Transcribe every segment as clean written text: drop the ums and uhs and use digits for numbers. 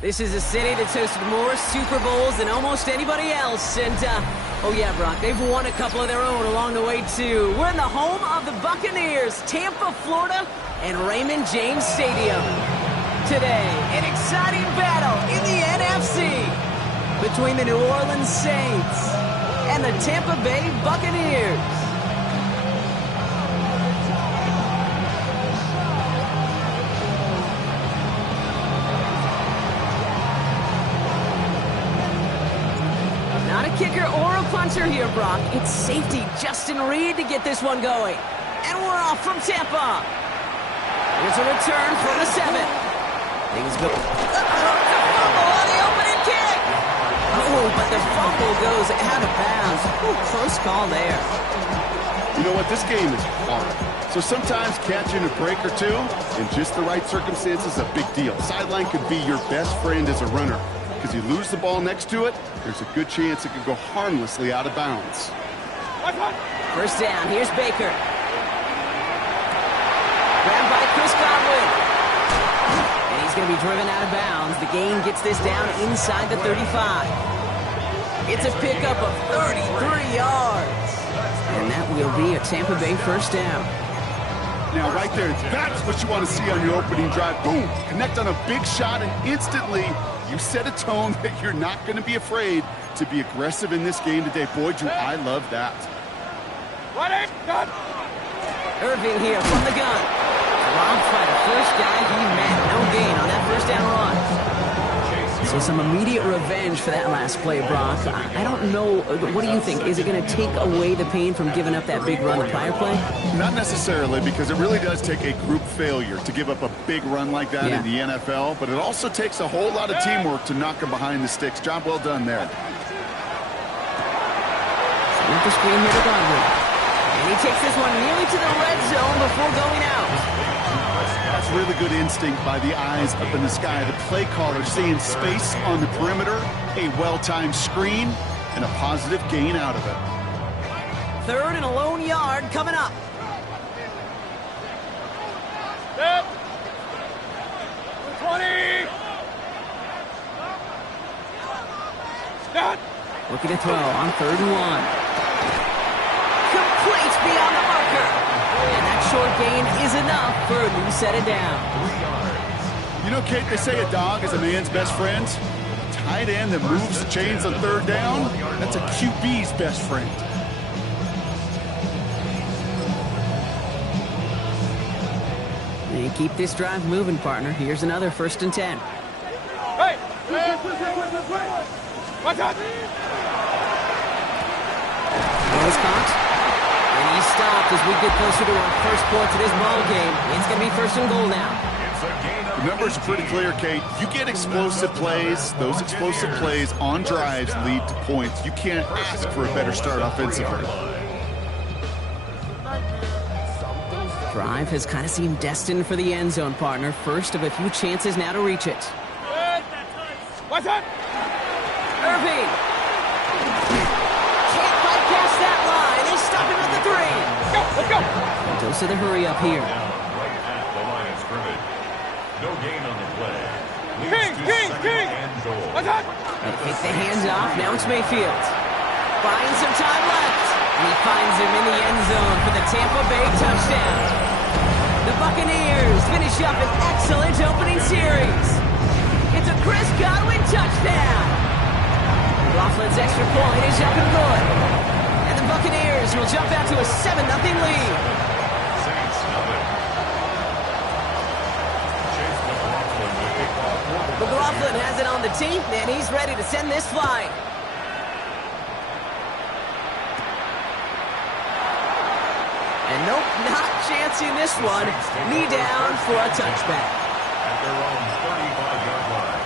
This is a city that's hosted more Super Bowls than almost anybody else. And, oh yeah, Brock, they've won a couple of their own along the way, too. We're in the home of the Buccaneers, Tampa, Florida, and Raymond James Stadium. Today, an exciting battle in the NFC between the New Orleans Saints and the Tampa Bay Buccaneers. Not a kicker or a puncher here, Brock. It's safety Justin Reed to get this one going. And we're off from Tampa. Here's a return for the 7. Things go. Fumble on the opening kick. Oh, but the fumble goes out of bounds. Ooh, close call there. You know what? This game is hard. So sometimes catching a break or two in just the right circumstances is a big deal. Sideline could be your best friend as a runner. Because you lose the ball next to it, there's a good chance it could go harmlessly out of bounds. First down, here's Baker. Grabbed by Chris Godwin. And he's going to be driven out of bounds. The gain gets this down inside the 35. It's a pickup of 33 yards. And that will be a Tampa Bay first down. Now, right there, that's what you want to see on your opening drive. Boom! Connect on a big shot, and instantly you set a tone that you're not going to be afraid to be aggressive in this game today. Boy, do I love that. Irving here from the gun. Robbed by the first guy he met. No gain on that first down run. So some immediate revenge for that last play, Brock. I don't know. What do you think? Is it going to take away the pain from giving up that big run the prior play? Not necessarily, because it really does take a group failure to give up a big run like that in the NFL, but it also takes a whole lot of teamwork to knock him behind the sticks. Job well done there. With the screen here to Godwin. And he takes this one nearly to the red zone before going out. That's really good instinct by the eyes up in the sky. The play caller seeing space on the perimeter, a well-timed screen, and a positive gain out of it. Third and a lone yard coming up. Step. 20. Stop. Looking to throw on 3rd and 1. Complete beyond the marker. And that short gain is enough for a new set of downs. You know, Kate, they say a dog is a man's best friend. A tight end that moves the chains on 3rd down, that's a QB's best friend. And keep this drive moving, partner. Here's another 1st and 10. Hey! Watch out! Ball's caught. And he's stopped as we get closer to our first points of this ball game. It's going to be 1st and goal now. The numbers are pretty clear, Kate. You get explosive plays. Those explosive plays on drives lead to points. You can't ask for a better start offensively. Drive has kind of seemed destined for the end zone, partner. First of a few chances now to reach it. What's up? Irving. Can't bypass that line. They stop him at the 3. Let's go. Dose of the hurry up here. Right at the line of scrimmage. No gain on the play. King. What's up? They take the hands off. Now it's Mayfield. Buying some time left. And he finds him in the end zone for the Tampa Bay touchdown. The Buccaneers finish up an excellent opening series. It's a Chris Godwin touchdown. Laughlin's extra point is up and good. And the Buccaneers will jump out to a 7-0 lead. McLaughlin has it on the team, and he's ready to send this flying. And nope, not chancing this one. Knee down for a touchback. At their own 35-yard line.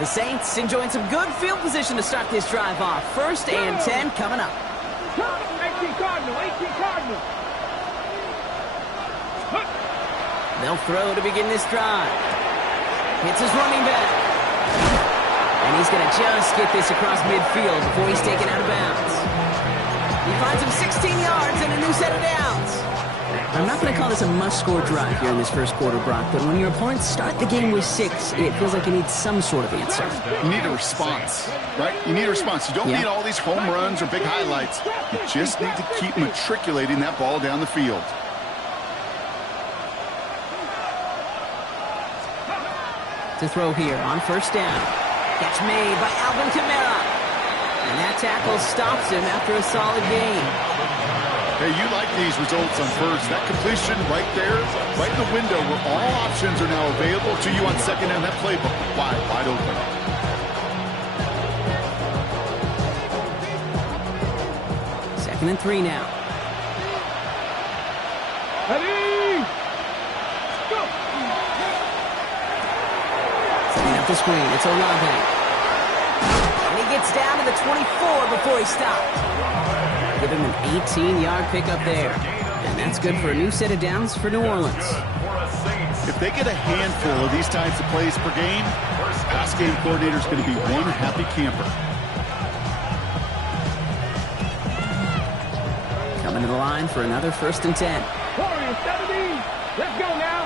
The Saints enjoying some good field position to start this drive off. 1st and 10 coming up. 18 Cardinal. They'll throw to begin this drive. Hits his running back. And he's going to just get this across midfield before he's taken out of bounds. He finds him 16 yards and a new set of downs. I'm not going to call this a must-score drive here in this first quarter, Brock, but when your opponents start the game with 6, it feels like you need some sort of answer. You need a response, right? You need a response. You don't need all these home runs or big highlights. You just need to keep matriculating that ball down the field. To throw here on first down. Catch made by Alvin Kamara. And that tackle stops him after a solid gain. Hey, you like these results on first. That completion right there, right in the window where all options are now available to you on second down. That playbook wide open. Second and 3 now. Ready? Go! Setting up the screen. It's Olave. And he gets down to the 24 before he stopped. Give him an 18-yard pickup there. And that's good for a new set of downs for New Orleans. If they get a handful of these types of plays per game, pass game coordinator is going to be one happy camper. Coming to the line for another first and 10. Warriors 70. Let's go now.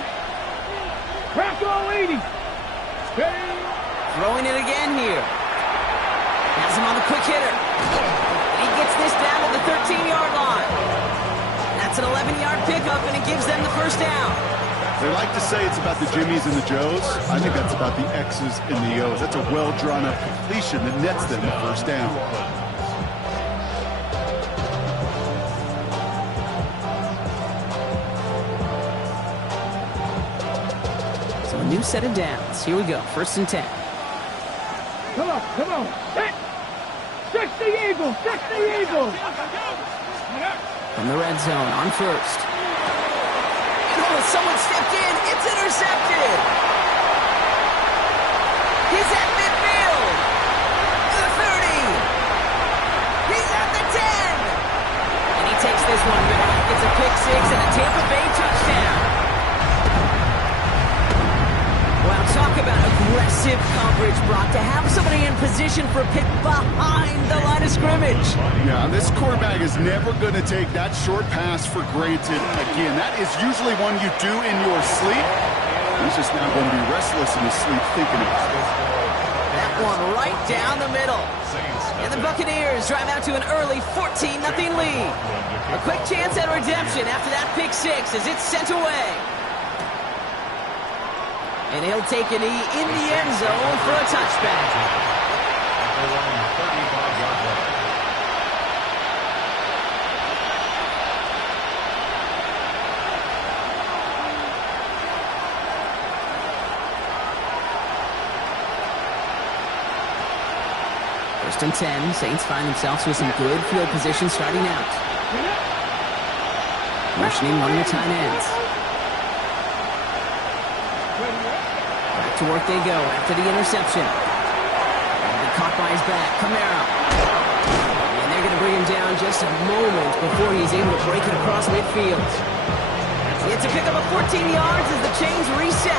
Crack all 80. Ready? Throwing it again here. Has him on the quick hitter. And he gets this down to the 13-yard line. That's an 11-yard pickup, and it gives them the first down. They like to say it's about the Jimmies and the Joes. I think that's about the X's and the O's. That's a well-drawn-up completion that nets them the first down. So a new set of downs. Here we go. First and 10. Come on, come on. Set. 60 Eagles, 60 Eagles. From the red zone on first. And someone stepped in. It's intercepted. He's at midfield. The 30. He's at the 10. And he takes this one back. It's a pick 6 and a Tampa Bay touchdown. Wow, talk about aggressive coverage, Brock. To have somebody in position for a pick behind the line of scrimmage. Yeah, this quarterback is never going to take that short pass for granted again. That is usually one you do in your sleep. He's just now going to be restless in his sleep thinking about it. That one right down the middle. And the Buccaneers drive out to an early 14-0 lead. A quick chance at redemption after that pick 6 as it's sent away. And he'll take a knee in the end zone for a touchback. First and 10, Saints find themselves with some good field position starting out. Motioning one of the tight ends. Back to work they go after the interception. And caught by his back, Kamara. And they're going to bring him down just a moment before he's able to break it across midfield. It's a pick up of 14 yards as the chains reset.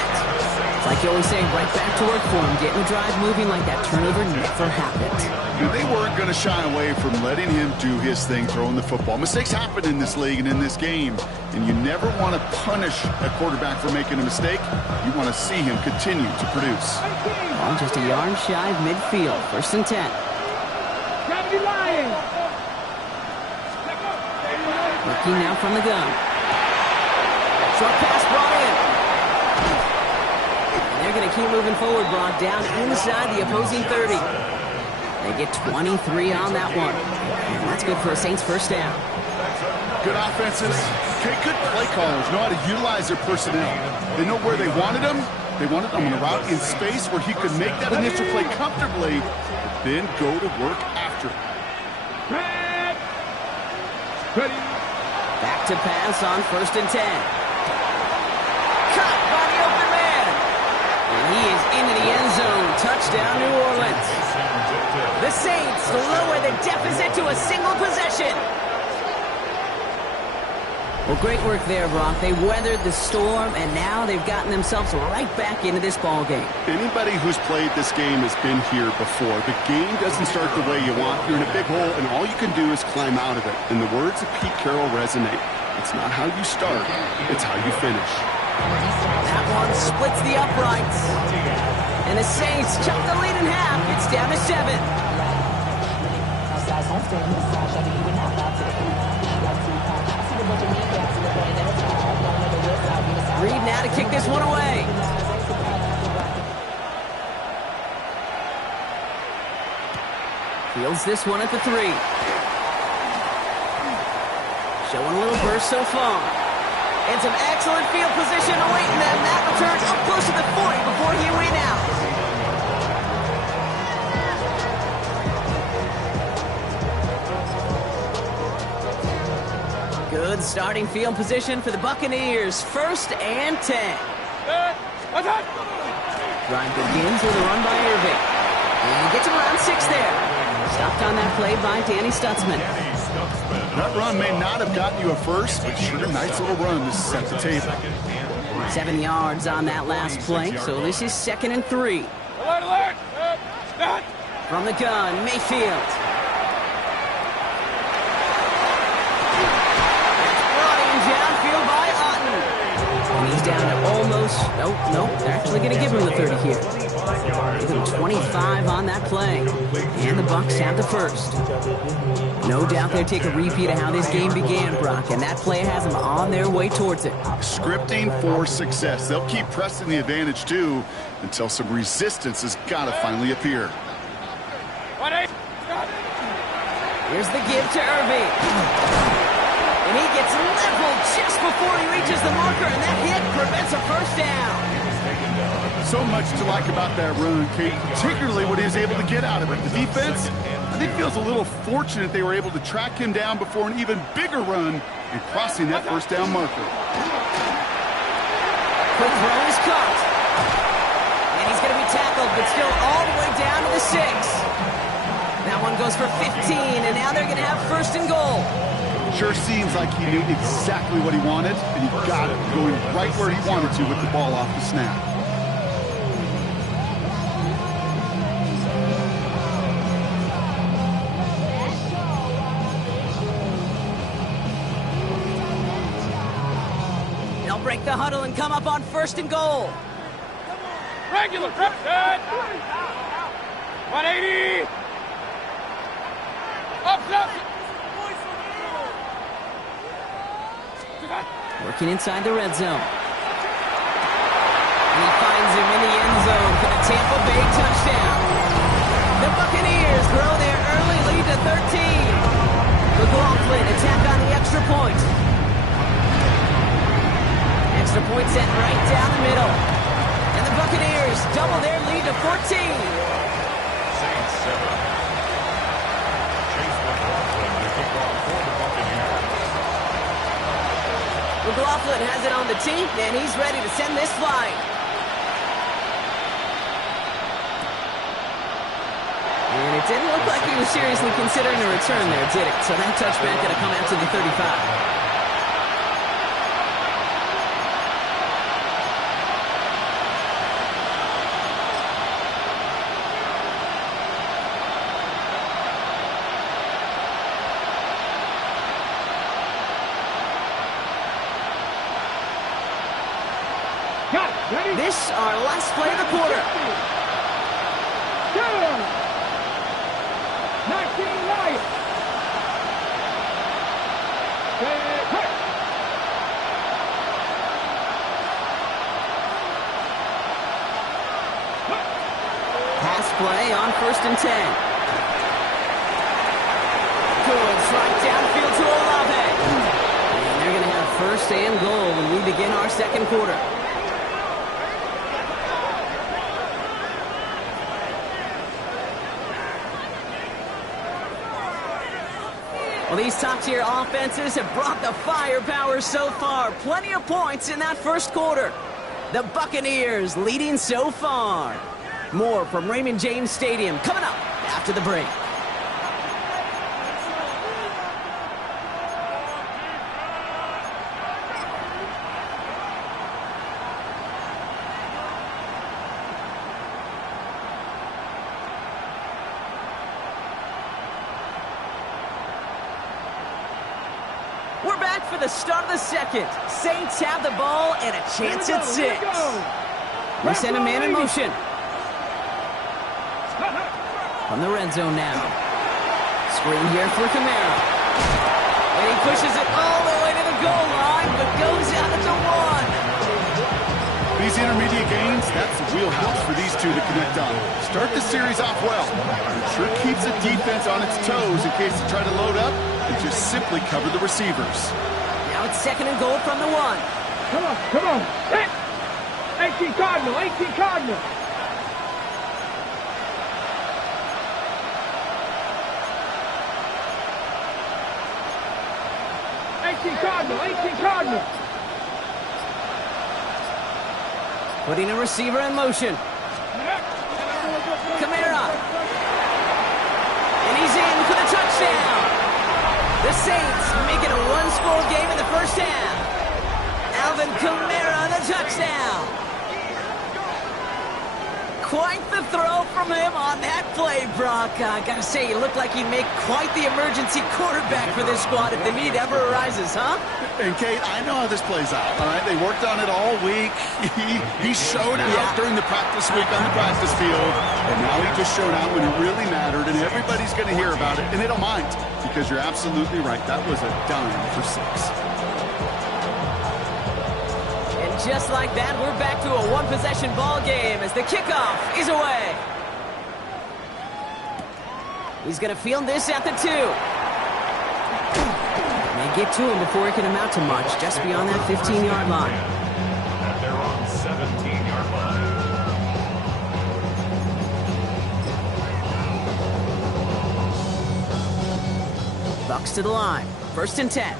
It's like you always say, right back to work for him, getting the drive moving like that turnover never happened. They weren't going to shy away from letting him do his thing, throwing the football. Mistakes happen in this league and in this game, and you never want to punish a quarterback for making a mistake. You want to see him continue to produce. Well, just a yard shy of midfield. First and 10. Gravity Lions. Looking now from the gun. Short pass brought in. And they're going to keep moving forward, Brock, down inside the opposing 30. They get 23 on that one. And that's good for a Saints first down. Good offenses. Okay, good play callers know how to utilize their personnel. They know where they wanted him. They wanted him on a route in space where he could make that initial play comfortably, but then go to work after it. Ready. Back to pass on first and 10. Caught by the open man. And he is into the end zone. Touchdown, New Orleans. The Saints lower the deficit to a single possession. Well, great work there, Brock. They weathered the storm, and now they've gotten themselves right back into this ball game. Anybody who's played this game has been here before. The game doesn't start the way you want. You're in a big hole, and all you can do is climb out of it. And the words of Pete Carroll resonate. It's not how you start, it's how you finish. That one splits the uprights. And the Saints chop the lead in half. It's down to 7. Reed now to kick this one away. Fields this one at the 3. Showing a little burst so far. And some excellent field position awaiting them. That return up close to the 40 before he went out. Good starting field position for the Buccaneers. 1st and 10. Drive begins with a run by Irving. And he gets around 6 there. Stopped on that play by Danny Stutzman. That run may not have gotten you a first, but sure a nice little run to set the table. 7 yards on that last play, so this is 2nd and 3. Alert! From the gun, Mayfield. Downfield by Otten. And he's down to almost, nope, they're actually going to give him the 30 here. Give him 25 on that play. And the Bucs have the first. No doubt they'll take a repeat of how this game began, Brock, and that play has them on their way towards it. Scripting for success. They'll keep pressing the advantage, too, until some resistance has got to finally appear. Here's the give to Irving. And he gets leveled just before he reaches the marker, and that hit prevents a first down. So much to like about that run, Kate, particularly what he was able to get out of it. The defense, I think, feels a little fortunate they were able to track him down before an even bigger run and crossing that first down marker. Quick throw is caught. And he's going to be tackled, but still all the way down to the 6. That one goes for 15, and now they're going to have 1st and goal. Sure seems like he knew exactly what he wanted, and he got it, going right where he wanted to with the ball off the snap. They'll break the huddle and come up on 1st and goal. Regular, set. 180. Up. Working inside the red zone. And he finds him in the end zone for the Tampa Bay touchdown. The Buccaneers grow their early lead to 13. McLaughlin attack on the extra point. Extra point sent right down the middle. And the Buccaneers double their lead to 14. Saints 7. Chase McLaughlin to kick off for the Buccaneers. McLaughlin has it on the team, and he's ready to send this flying. And it didn't look like he was seriously considering a return there, did it? So that touchback going to come out to the 35. This our last play of the quarter. 19 Lions. Pass play on 1st and 10. Good, right downfield to Olave. And they're going to have 1st and goal when we begin our 2nd quarter. Well, these top-tier offenses have brought the firepower so far. Plenty of points in that 1st quarter. The Buccaneers leading so far. More from Raymond James Stadium coming up after the break. We're back. back for the start of the second. Saints have the ball and a chance at 6. We send a man in motion. From the red zone now. Screen here for Kamara. And he pushes it all the way to the goal line, but goes out at the 1. These intermediate gains, that's the wheelhouse for these two to connect on. Start the series off well. It sure keeps the defense on its toes in case they try to load up and just simply cover the receivers. Now it's 2nd and goal from the 1. Come on, come on. Hit. 18 Cardinal, 18 Cardinal. Cardinal, 18 Cardinal. Putting a receiver in motion. Kamara. And he's in for the touchdown. The Saints make it a 1-score game in the first half. Alvin Kamara, the touchdown. Quite the throw from him on that play, Brock. Gotta say, he looked like he'd make quite the emergency quarterback for this squad if the need ever arises, huh? And Kate, I know how this plays out, all right? They worked on it all week. He showed out during the practice week on the practice field, and now he just showed out when it really mattered, and everybody's going to hear about it, and they don't mind, because you're absolutely right. That was a dime for 6. Just like that, we're back to a 1-possession ball game as the kickoff is away. He's going to field this at the 2. May get to him before it can amount to much, just beyond that 15-yard line. At their own 17-yard line. Bucks to the line. 1st and 10.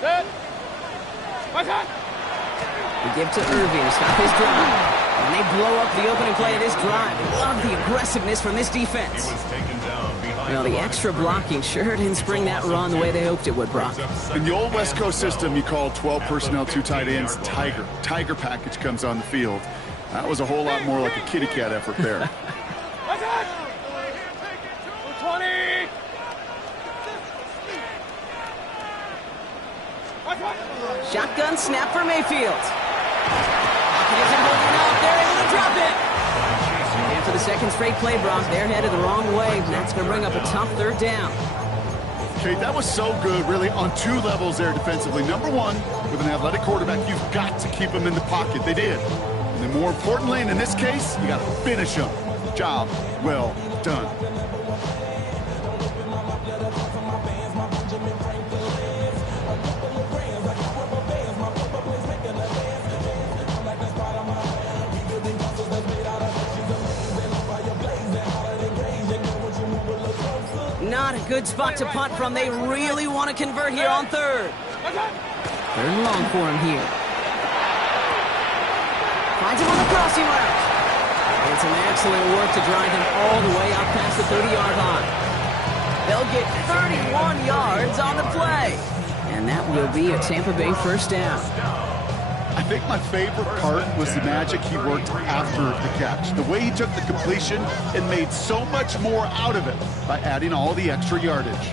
Set. We give to Irving to stop his drive. And they blow up the opening play of this drive. Love the aggressiveness from this defense. He was taken down behind Well, the extra blocking sure didn't spring that run the way they hoped it would, Brock. In the old West Coast system, you call 12 personnel, 2 tight ends, Tiger. Tiger package comes on the field. That was a whole lot more like a kitty cat effort there. 20. Shotgun snap for Mayfield. Pocket isn't holding up. They're able to drop it. And for the second straight play, Brock, they're headed the wrong way. And that's going to bring up a tough 3rd down. Okay, that was so good, really, on 2 levels there defensively. Number 1, with an athletic quarterback, you've got to keep him in the pocket. They did. And then more importantly, and in this case, you got to finish him. Job well done. Not a good spot to punt from. They really want to convert here on 3rd. 3rd and long for him here. Finds him on the crossing route. And some excellent work to drive him all the way up past the 30-yard line. They'll get 31 yards on the play. And that will be a Tampa Bay 1st down. I think my favorite part was the magic he worked after the catch. The way he took the completion and made so much more out of it by adding all the extra yardage.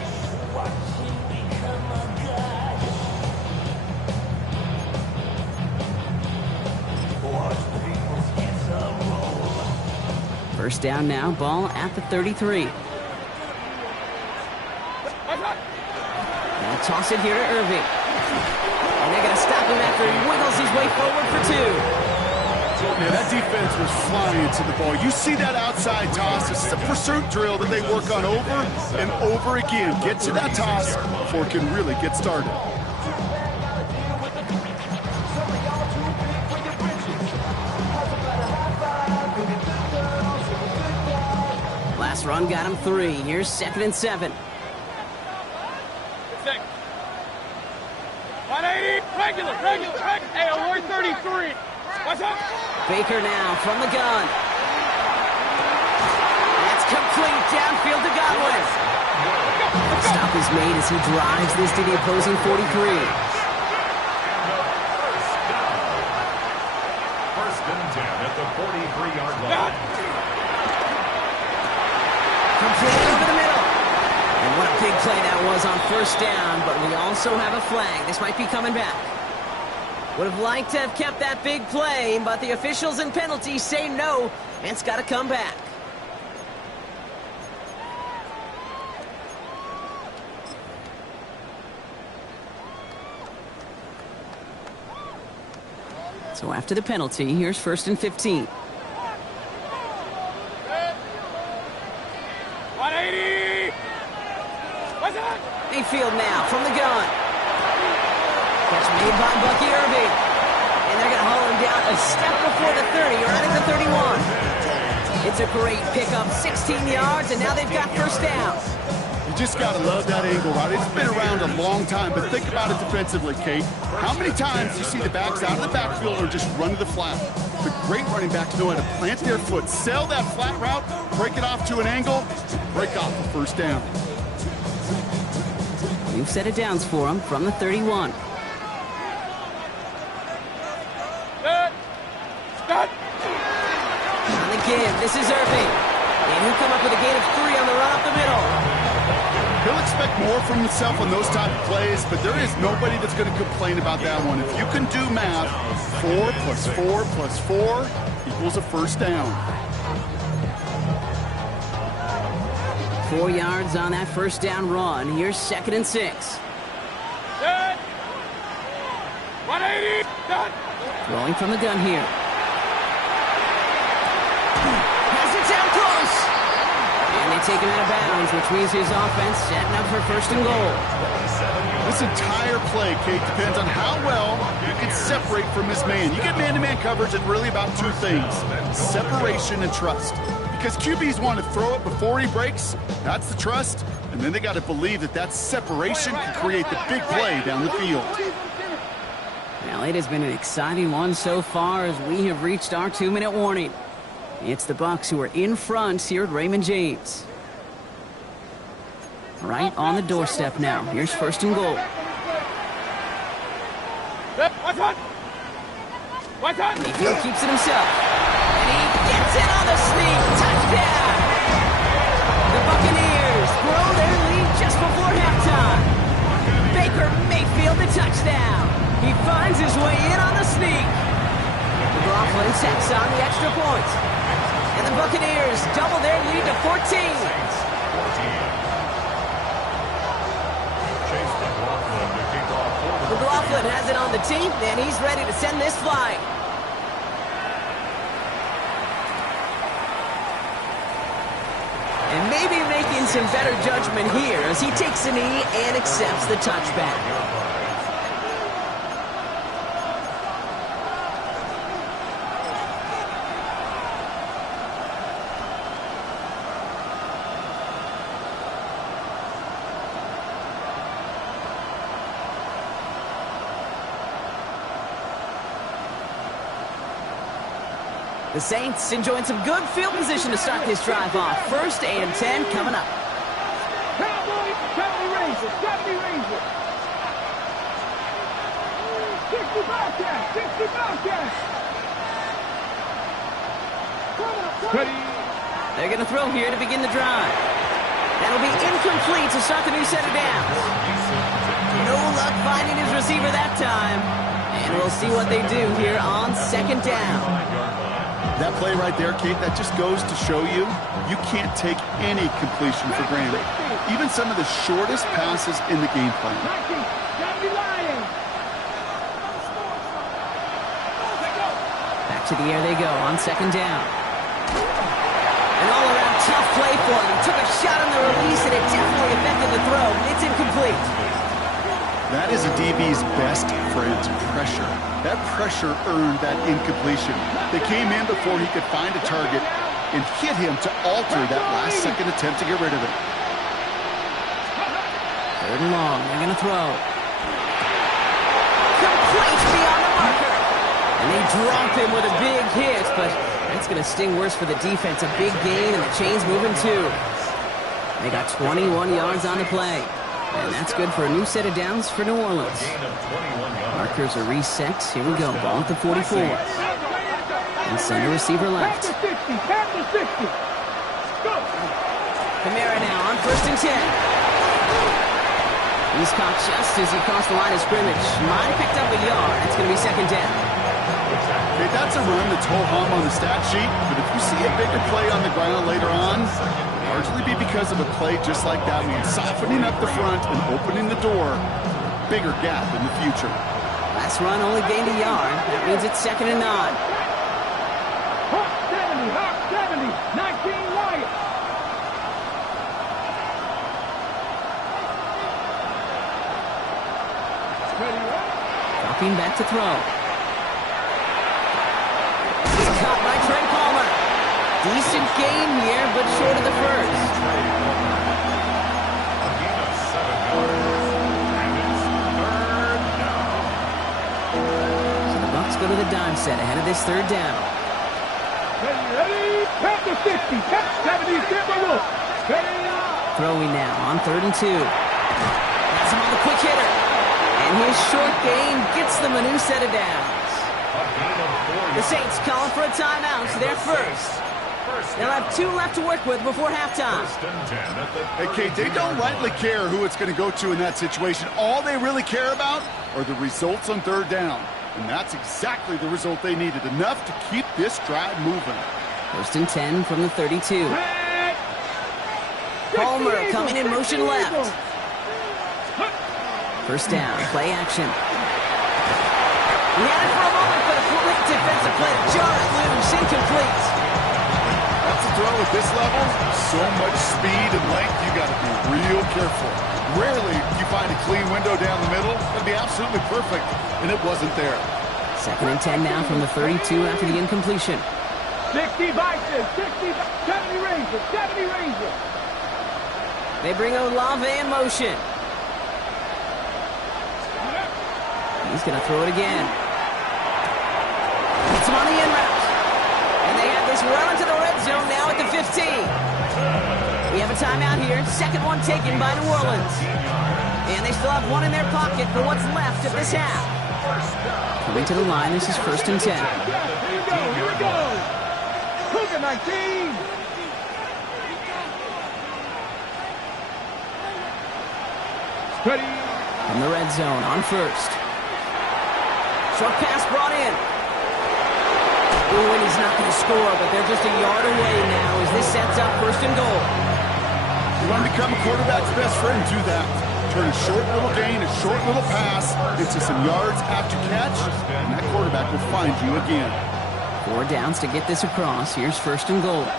First down now, ball at the 33. They'll toss it here to Irving. And they're going to stop him after he wiggles his way forward for 2. Yeah, that defense was flying to the ball. You see that outside toss. This is a pursuit drill that they work on over and over again. Get to that toss before it can really get started. Last run got him 3. Here's 2nd and 7. 180, regular. Hey, award 33. What's up? Baker now from the gun. That's complete downfield to Godwin. Stop is made as he drives this to the opposing 43. First and 10 at the 43-yard line. Complete over the middle. And what a big play that was on first down, but we also have a flag. This might be coming back. Would have liked to have kept that big play, but the officials and penalties say no, and it's got to come back. So after the penalty, here's 1st and 15. 180! What's that? Mayfield now from the gun. Catch made by Bucky Irving. And they're going to haul him down a step before the 30, or I think the 31. It's a great pickup, 16 yards, and now they've got first down. You just got to love that angle route. It's been around a long time, but think about it defensively, Kate. How many times do you see the backs out of the backfield or just run to the flat? The great running backs know how to plant their foot, sell that flat route, break it off to an angle, break off the first down. New set of downs for him from the 31. On the give, this is Irving. And he'll come up with a gain of 3 on the run up the middle. He'll expect more from himself on those type of plays, but there is nobody that's going to complain about that one. If you can do math, 4 plus 4 plus 4 equals a first down. 4 yards on that first down run. Here's 2nd and 6. 180! Done! Throwing from the gun here. Has it down close. And they take him out of bounds, which means his offense setting up for 1st and goal. This entire play, Kate, depends on how well you can separate from his man. You get man-to-man coverage, it's really about 2 things: separation and trust. Because QBs want to throw it before he breaks, that's the trust, and then they got to believe that that separation can create the big play down the field. Well, it has been an exciting one so far as we have reached our 2-minute warning. It's the Bucs who are in front here at Raymond James. Right on the doorstep now. Here's 1st and goal. Mayfield keeps it himself. And he gets it on the sneak. Touchdown! The Buccaneers grow their lead just before halftime. Baker Mayfield the touchdown. He finds his way in on the sneak. McLaughlin checks on the extra point. And the Buccaneers double their lead to 14. McLaughlin has it on the team, and he's ready to send this flying. And maybe making some better judgment here as he takes a knee and accepts the touchback. The Saints enjoying some good field position to start this drive off. 1st and 10 coming up. Cowboys, 70 Rangers. 60 Bobcats, 60 Bobcats. They're going to throw here to begin the drive. That'll be incomplete to start the new set of downs. No luck finding his receiver that time. And we'll see what they do here on 2nd down. That play right there, Kate, that just goes to show you, you can't take any completion for granted. Even some of the shortest passes in the game plan. Back to the air they go on 2nd down. An all-around tough play for him. Took a shot on the release, and it definitely affected the throw. It's incomplete. That is a DB's best friend, pressure. That pressure earned that incompletion. They came in before he could find a target and hit him to alter that last-second attempt to get rid of it. 3rd and long. They're going to throw. Complete beyond the marker. And they drop him with a big hit, but that's going to sting worse for the defense. A big gain, and the chain's moving too. They got 21 yards on the play. And that's good for a new set of downs for New Orleans. Markers are reset. Here we go. Ball at the 44. And center receiver left. Kamara now on 1st and 10. He's caught just as he crossed the line of scrimmage. Might have picked up a yard. It's going to be second down. Okay, that's a run that's ho-hum on the stat sheet, but if you see a bigger play on the ground later on, it'll largely be because of a play just like that one, softening up the front and opening the door. Bigger gap in the future. Last run only gained a yard. That means it's second and 9. Hawk 70, 19 Wyatt. Dropping back to throw. He's caught by Trey Palmer. Decent gain here, but short of the first. So the Bucs go to the dime set ahead of this third down. Ready, Panther 60, 70, Timberwolves. Throwing now on 3rd and 2. That's him on the quick hitter. And his short gain gets them a new set of downs. The Saints calling for a timeout, so they're first. They'll have 2 left to work with before halftime. Hey, Kate, they don't rightly care who it's going to go to in that situation. All they really care about are the results on 3rd down. And that's exactly the result they needed. Enough to keep this drive moving. 1st and 10 from the 32. Palmer coming in motion left. First down, play action. He had it for a moment, but a quick defensive play to jar it loose, incomplete. That's a throw at this level. So much speed and length, you got to be real careful. Rarely do you find a clean window down the middle. That'd be absolutely perfect, and it wasn't there. 2nd and 10 now from the 32 after the incompletion. 60 Vikings, 60, 70 Rangers, 70 Rangers. They bring Olave in motion. He's going to throw it again. It's him on the in route. And they have this well into the red zone now at the 15. We have a timeout here. Second one taken by New Orleans. And they still have one in their pocket for what's left of this half. Coming to the line, this is 1st and 10. Here we go. Cougar 19. Ready. From the red zone on 1st. Short pass brought in. Ooh, and he's not going to score, but they're just a yard away now as this sets up 1st and goal. You want to become a quarterback's best friend, do that. Turn a short little gain, a short little pass into some yards after catch, and that quarterback will find you again. 4 downs to get this across. Here's 1st and goal.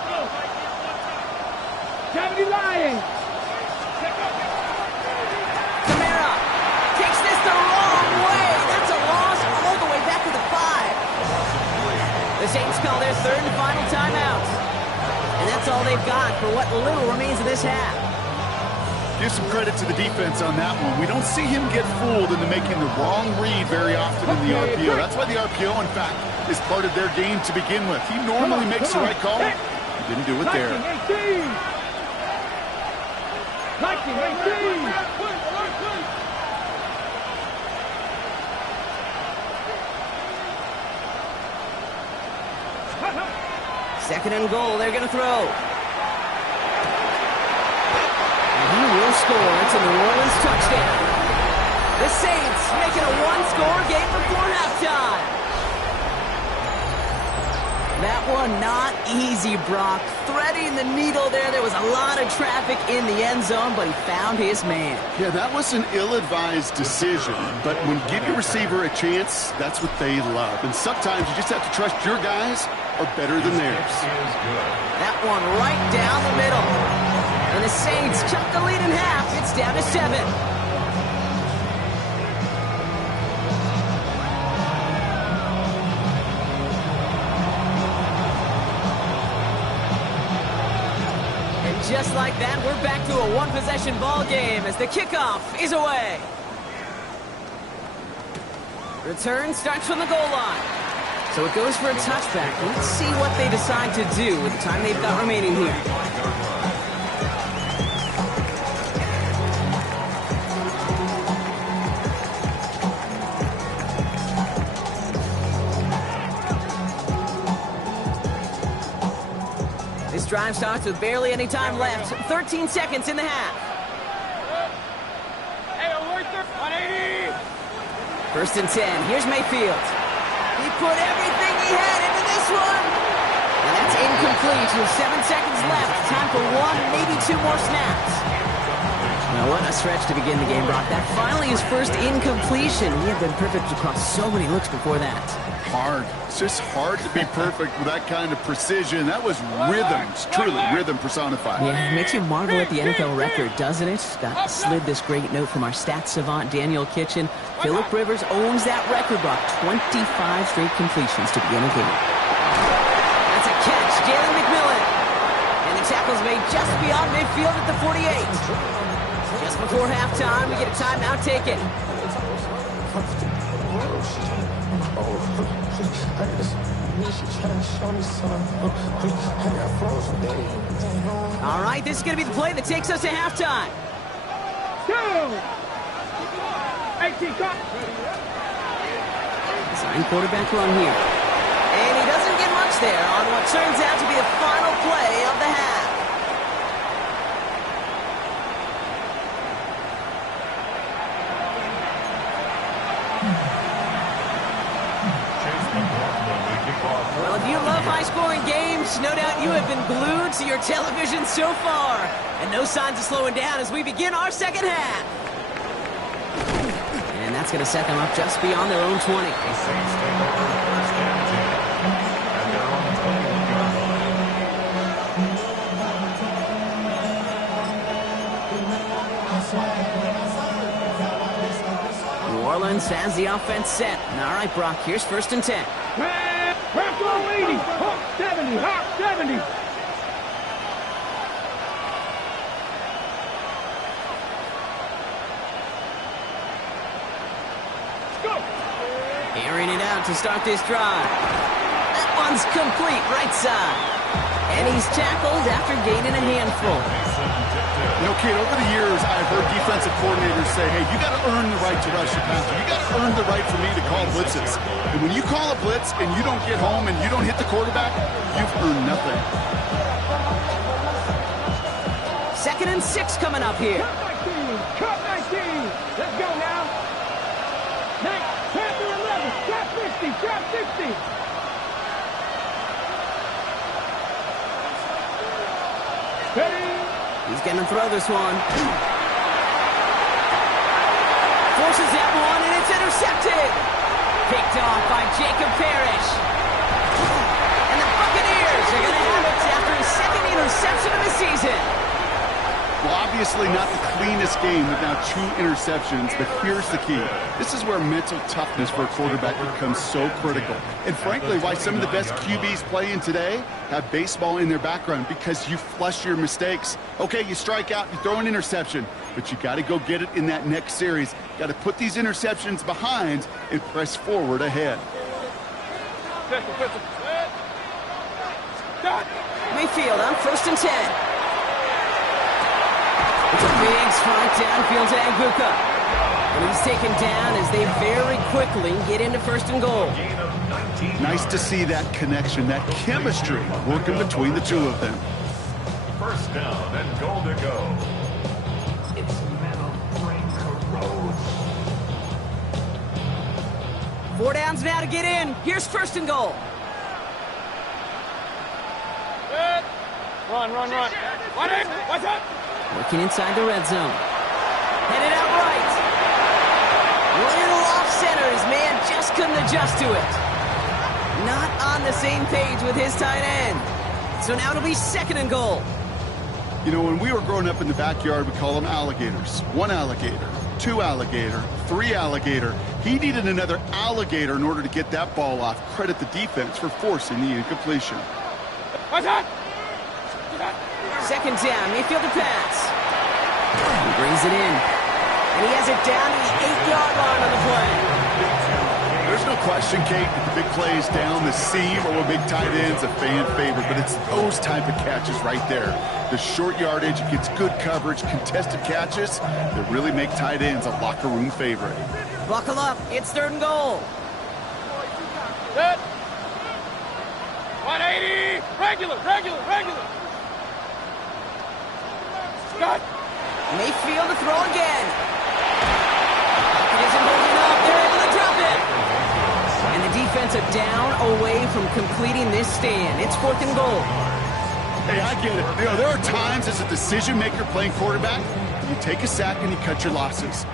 70 Lions. Kamara takes this the wrong way. That's a loss all the way back to the 5. The Saints call their 3rd and final timeout. And that's all they've got for what little remains of this half. Give some credit to the defense on that one. We don't see him get fooled into making the wrong read very often in the RPO. That's why the RPO, in fact, is part of their game to begin with. He normally makes the right call. He didn't do it there. 19-18. Second and goal, they're going to throw. And he will score. It's a New Orleans touchdown. The Saints making a one-score game before halftime. That one not easy, Brock. Threading the needle there. There was a lot of traffic in the end zone, but he found his man. Yeah, that was an ill-advised decision. But when you give your receiver a chance, that's what they love. And sometimes you just have to trust your guys are better than theirs. That one right down the middle. And the Saints cut the lead in half. It's down to 7. Just like that, we're back to a one-possession ball game as the kickoff is away. Return starts from the goal line. So it goes for a touchback. Let's see what they decide to do with the time they've got remaining here. This drive starts with barely any time left. 13 seconds in the half. First and 10. Here's Mayfield. He put everything he had into this one. And that's incomplete with 7 seconds left. Time for one, maybe two more snaps. Now, what a stretch to begin the game, Brock. That finally his first incompletion. He had been perfect across so many looks before that. Hard. It's just hard to be perfect with that kind of precision. That was rhythm. It's truly rhythm personified. Yeah, it makes you marvel at the NFL record, doesn't it? Got slid this great note from our stats savant, Daniel Kitchen. Phillip Rivers owns that record, Brock. 25 straight completions to begin a game. That's a catch, Jalen McMillan. And the tackle's made just beyond midfield at the 48. Just before halftime, we get a timeout taken. All right, this is going to be the play that takes us to halftime. 18 cut. Sign quarterback run here. And he doesn't get much there on what turns out to be the final play of the half. Well, if you love high-scoring games, no doubt you have been glued to your television so far. And no signs of slowing down as we begin our second half. And that's going to set them up just beyond their own 20. New Orleans has the offense set. All right, Brock, here's first and 10. Press low 80. Hawk 70. Hawk 70. Go. Airing it out to start this drive. That one's complete, right side. And he's tackled after gaining a handful. You know, Kate, over the years, I've heard defensive coordinators say, hey, you got to earn the right to rush the passer. You got to earn the right for me to call blitzes. And when you call a blitz and you don't get home and you don't hit the quarterback, you've earned nothing. 2nd and 6 coming up here. Cut 19. Let's go now. Next, Panther 11. Shot 50. Shot 60. Ready? He's going to throw this one. Forces that one, and it's intercepted. Picked off by Jacob Parrish. And the Buccaneers are going to have it after his second interception of the season. Well, obviously not the cleanest game with now 2 interceptions, but here's the key. This is where mental toughness for a quarterback becomes so critical. And frankly, why some of the best QBs playing today have baseball in their background, because you flush your mistakes. Okay, you strike out, you throw an interception, but you got to go get it in that next series. Got to put these interceptions behind and press forward ahead. Mayfield on 1st and 10. It's a big strike downfield to Aguka. And he's taken down as they very quickly get into 1st and goal. Nice to see that connection, that chemistry working between the two of them. First down and goal to go. It's metal frame corrodes. 4 downs now to get in. Here's 1st and goal. Good. Run. What's up? Working inside the red zone. Headed out right. Little off center. His man just couldn't adjust to it. Not on the same page with his tight end. So now it'll be 2nd and goal. You know, when we were growing up in the backyard, we call them alligators. 1 alligator, 2 alligator, 3 alligator. He needed another alligator in order to get that ball off. Credit the defense for forcing the incompletion. What's that? 2nd down, Mayfield to pass. He brings it in. And he has it down to the 8-yard line on the play. There's no question, Kate, that the big plays down the seam or with big tight ends a fan favorite, but it's those type of catches right there. The short yardage, it gets good coverage, contested catches that really make tight ends a locker room favorite. Buckle up, it's 3rd and goal. Good. 180. Regular. Scott. Mayfield to throw again. It isn't holding up. They're able to drop away from completing this stand. It's 4th and goal. Hey, I get it. You know, there are times as a decision maker playing quarterback, you take a sack and you cut your losses.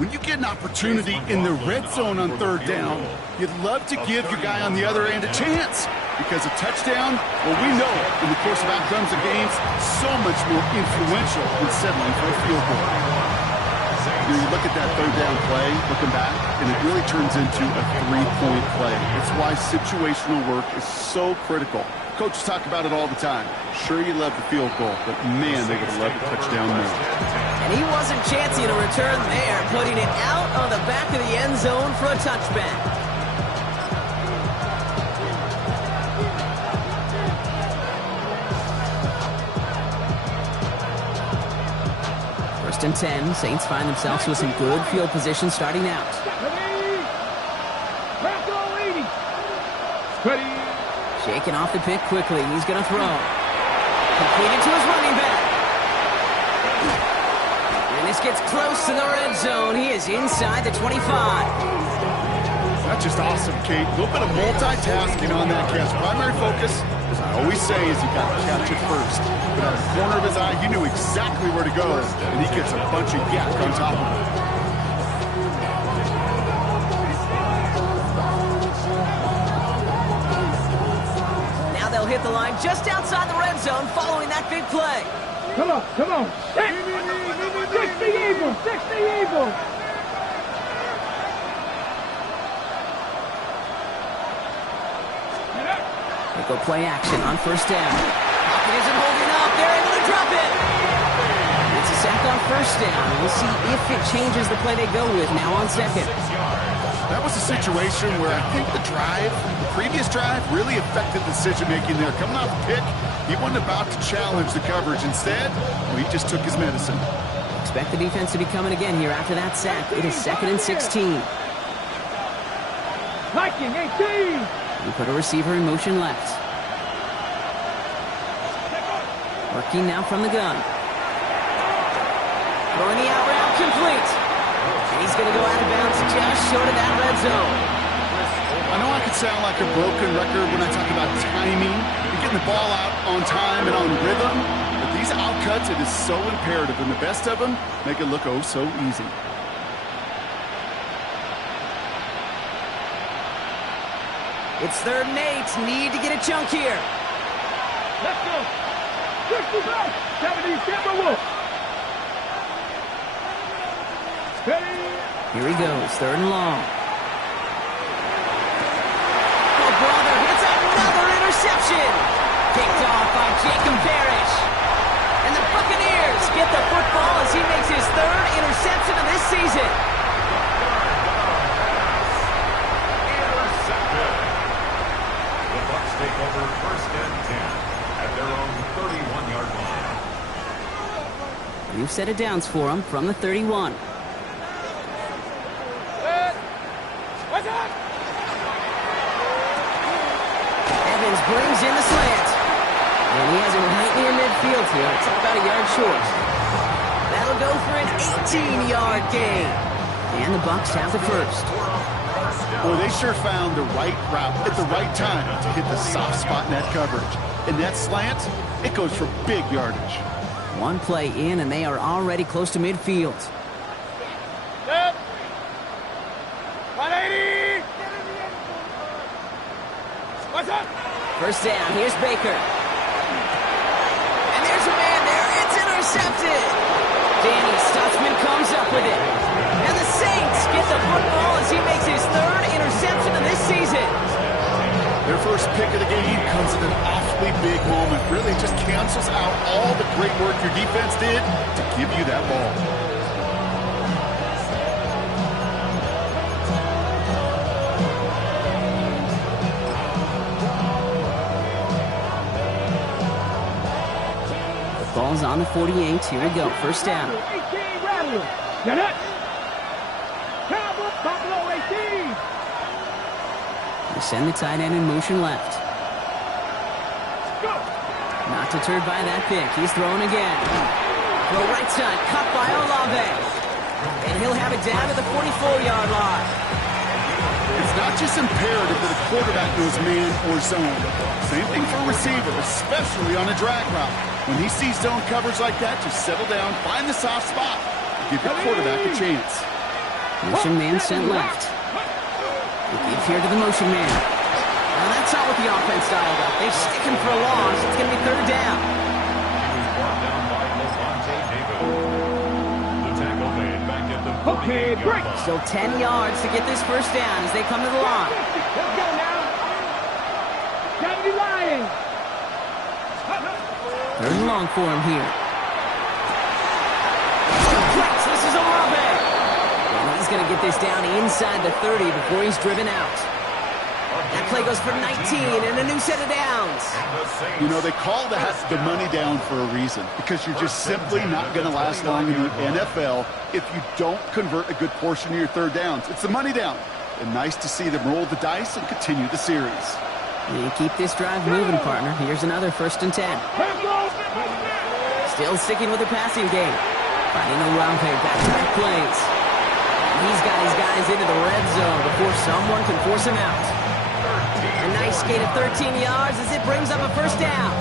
When you get an opportunity in the red zone on 3rd down, you'd love to give your guy on the other end a chance. Because a touchdown, well, we know in the course of outcomes of games, so much more influential than settling for a field goal. You look at that 3rd down play, looking back, and it really turns into a 3-point play. It's why situational work is so critical. Coaches talk about it all the time. Sure, you love the field goal, but man, they would have loved a touchdown more. And he wasn't chancing a return there, putting it out on the back of the end zone for a touchback. First and 10, Saints find themselves with some good field position starting out. Shaking off the pick quickly. He's going to throw. Completed to his running back. And this gets close to the red zone. He is inside the 25. That's just awesome, Kate. A little bit of multitasking on that catch. Primary focus, as I always say, is you got to catch it first. But out of the corner of his eye, he knew exactly where to go, and he gets a bunch of yak on top of it. Now they'll hit the line just outside the red zone following that big play. Come on, come on. 60 Eagles, 60 Eagles. They go play action on 1st down. Pocket isn't holding up. They're able to drop it. It's a sack on 1st down. We'll see if it changes the play they go with now on 2nd. That was a situation where I think the previous drive, really affected decision-making there. Coming off the pick, he wasn't about to challenge the coverage. Instead, well, he just took his medicine. Expect the defense to be coming again here after that sack. It is 2nd and 16. Viking 18. We put a receiver in motion left. Working now from the gun. Throwing the out route complete. And he's going to go out of bounds just short of that red zone. I know I could sound like a broken record when I talk about timing and getting the ball out on time and on rhythm, but these outcuts, it is so imperative, and the best of them make it look oh so easy. It's 3rd and 8. Need to get a chunk here. Let's go. 65, 70, Timberwolves. Steady. Here he goes, 3rd and long. Oh, brother, it's another interception. Picked off by Jacob Parrish. And the Buccaneers get the football as he makes his 3rd interception of this season. Take over 1st and 10 at their own 31-yard line. We've set it downs for him from the 31. What's up? Evans brings in the slant. And he has him right near midfield here. It's about a yard short. That'll go for an 18-yard gain. And the Bucs have the first. Well, they sure found the right route at the right time to hit the soft spot in that coverage. And that slant, it goes for big yardage. One play in, and they are already close to midfield. Good. 180. What's up? 1st down, here's Baker. And there's a man there. It's intercepted. Danny Stutzman comes up with it. And the Saints get the football as he makes his 3rd interception of this season. Their first pick of the game comes at an awfully big moment. Really just cancels out all the great work your defense did to give you that ball. The ball's on the 48. Here we go. 1st down. 18 rattle. Get it. Cowboy Buffalo 18. We send the tight end in motion left. Go. Not deterred by that pick. He's throwing again. Throw right side. Cut by Olave. And he'll have it down to the 44-yard line. It's not just imperative that a quarterback knows man or zone. Same thing for a receiver, especially on a drag route. When he sees zone coverage like that, just settle down, find the soft spot, and give your quarterback a chance. Motion man sent left. They give here to the motion man. Now that's not what the offense dialed up. They stick him for a loss. It's going to be third down. Okay, break. Still 10 yards to get this first down as they come to the line. Let's go now. Gotta be lying. Third and long for him here. This is a rubber. And he's going to get this down inside the 30 before he's driven out. That play goes for 19 and a new set of downs. You know, they call that the money down for a reason, because you're just simply not going to last long in the NFL if you don't convert a good portion of your third downs. It's the money down. And nice to see them roll the dice and continue the series. You keep this drive moving, partner. Here's another 1st and 10. Still sticking with the passing game. Finding a round play, back-to-back plays. He's got his guys into the red zone before someone can force him out. A nice gain of 13 yards as it brings up a first down.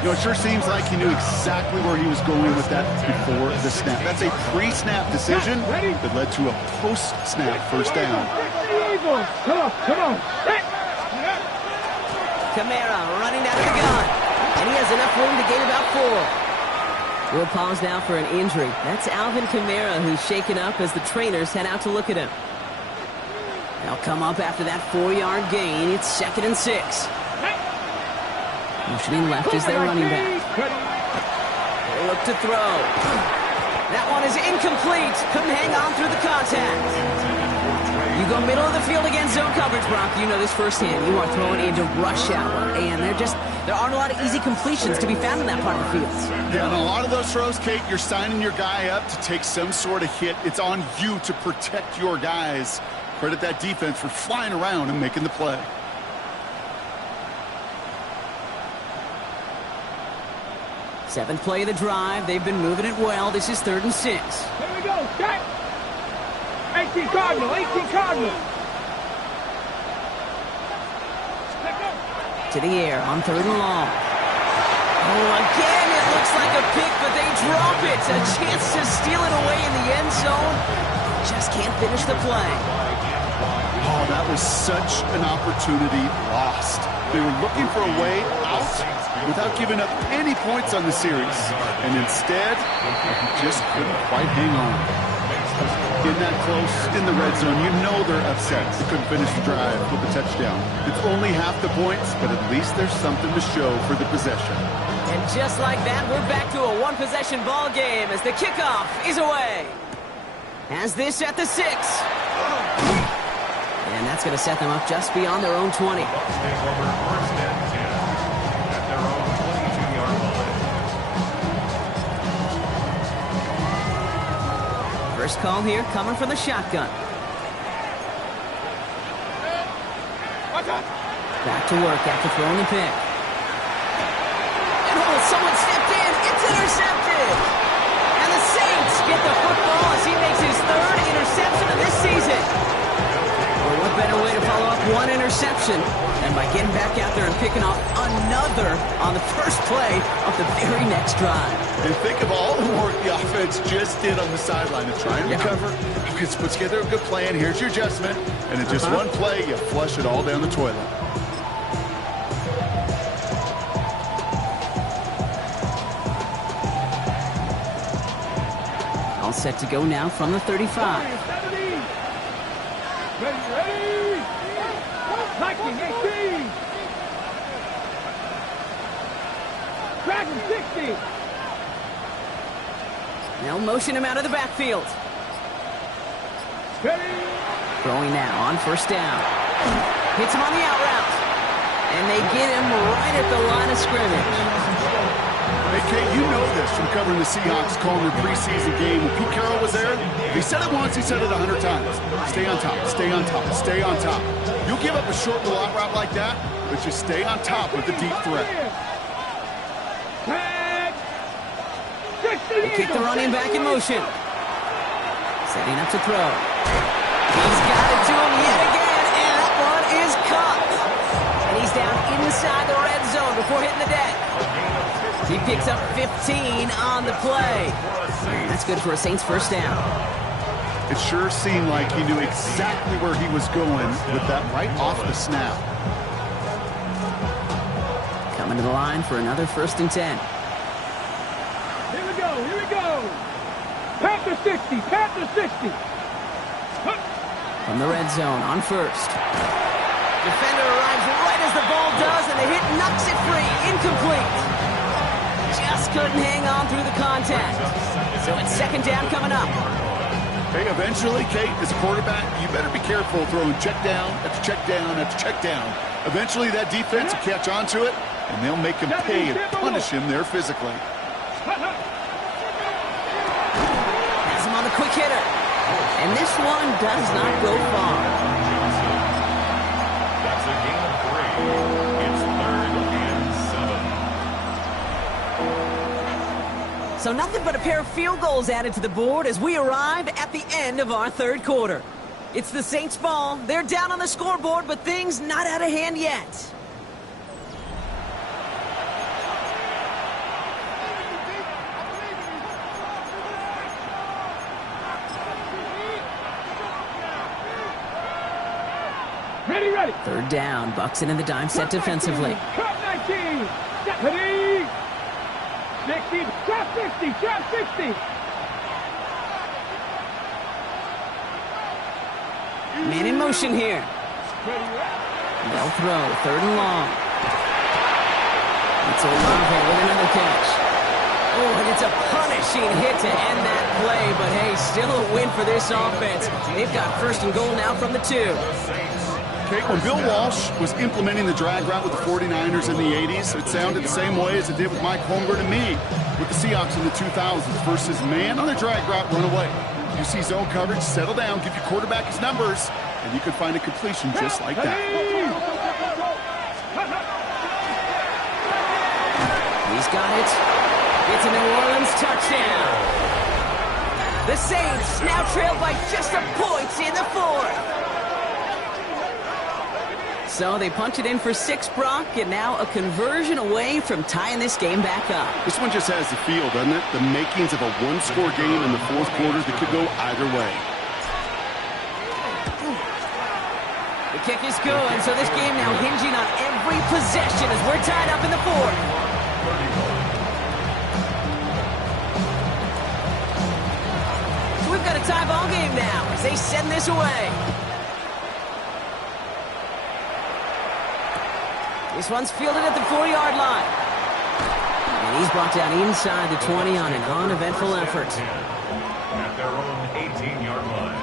You know, it sure seems like he knew exactly where he was going with that before the snap. That's a pre-snap decision that led to a post-snap first down. Come on, come on. Kamara running out of the gun. And he has enough room to gain about 4. We'll pause now for an injury. That's Alvin Kamara, who's shaken up as the trainers head out to look at him. They'll come up after that 4-yard gain. It's 2nd and 6. Motioning left is their running back. They look to throw. That one is incomplete. Couldn't hang on through the contact. You go middle of the field against zone coverage, Brock. You know this firsthand. You are throwing into rush hour, and there aren't a lot of easy completions to be found in that part of the field. Yeah, and a lot of those throws, Kate, you're signing your guy up to take some sort of hit. It's on you to protect your guys. Credit that defense for flying around and making the play. Seventh play of the drive. They've been moving it well. This is 3rd and 6. Here we go, Jack. 18 Cardinal, 18 Cardinal. To the air on 3rd and long. Oh, again, it looks like a pick, but they drop it. A chance to steal it away in the end zone. Just can't finish the play. Oh, that was such an opportunity lost. They were looking for a way out without giving up any points on the series. And instead, he just couldn't quite hang on. Getting that close in the red zone, you know they're upset. They couldn't finish the drive with a touchdown. It's only half the points, but at least there's something to show for the possession. And just like that, we're back to a one-possession ball game as the kickoff is away. Has this at the 6. And that's going to set them up just beyond their own 20. Bucks take over 1st and 10 at their own 22-yard line. First call here coming from the shotgun. Back to work after throwing the pick. And someone stepped in. It's intercepted. And the Saints get the football as he makes his 3rd interception of this season. Well, what better way to follow up one interception than by getting back out there and picking off another on the first play of the very next drive. And think of all the work the offense just did on the sideline to try and recover. You can put together a good plan. Here's your adjustment. And in just one play, you flush it all down the toilet. All set to go now from the 35. Ready. 19, 18. Dragon 60. They'll motion him out of the backfield. Ready. Throwing now on 1st down. Hits him on the out route. And they get him right at the line of scrimmage. Hey, Kate, you know this from covering the Seahawks, calling their preseason game. When Pete Carroll was there, he said it once, he said it 100 times. Stay on top, stay on top, stay on top. You'll give up a short little out route like that, but just stay on top with the deep threat. They kick the running back in motion. Setting up to throw. He's got it to him yet again, and that before hitting the deck. He picks up 15 on the play. That's good for a Saints first down. It sure seemed like he knew exactly where he was going with that right off the snap. Coming to the line for another 1st and 10. Here we go, here we go. Panther 60, Panther 60. From the red zone on 1st. Defender arrives right as the ball does, and the hit knocks it free. Incomplete. Just couldn't hang on through the contact. So it's 2nd down coming up. Hey, eventually, Kate, as a quarterback, you better be careful throwing check down after check down after check down. Eventually, that defense will catch on to it, and they'll make him pay and punish him there physically. Has him on the quick hitter. And this one does not go far. That's a gain of 3. It's 3rd and 7. So nothing but a pair of field goals added to the board as we arrive at the end of our 3rd quarter. It's the Saints' ball. They're down on the scoreboard, but things not out of hand yet. Ready. 3rd down. Bucks in the dime set defensively. Cut 19. Ready. 60. Trap 60. Trap 60. Man in motion here. They'll throw. 3rd and long. It's Olave with another catch. Oh, and it's a punishing hit to end that play, but hey, still a win for this offense. They've got 1st and goal now from the 2. Okay, when Bill Walsh was implementing the drag route with the 49ers in the 80s, it sounded the same way as it did with Mike Holmgren and me with the Seahawks in the 2000s versus man on the drag route, run away. You see zone coverage, settle down, give your quarterback his numbers, and you could find a completion just like that. He's got it. It's a New Orleans touchdown. The Saints now trail by just a point in the 4th. So they punch it in for 6, Brock, and now a conversion away from tying this game back up. This one just has the feel, doesn't it? The makings of a one-score game in the 4th quarter that could go either way. The kick is good, so this game now hinging on every possession as we're tied up in the 4th. So we've got a tie ball game now as they send this away. This one's fielded at the 4-yard line. And he's brought down inside the 20 on an uneventful effort. At their own 18-yard line.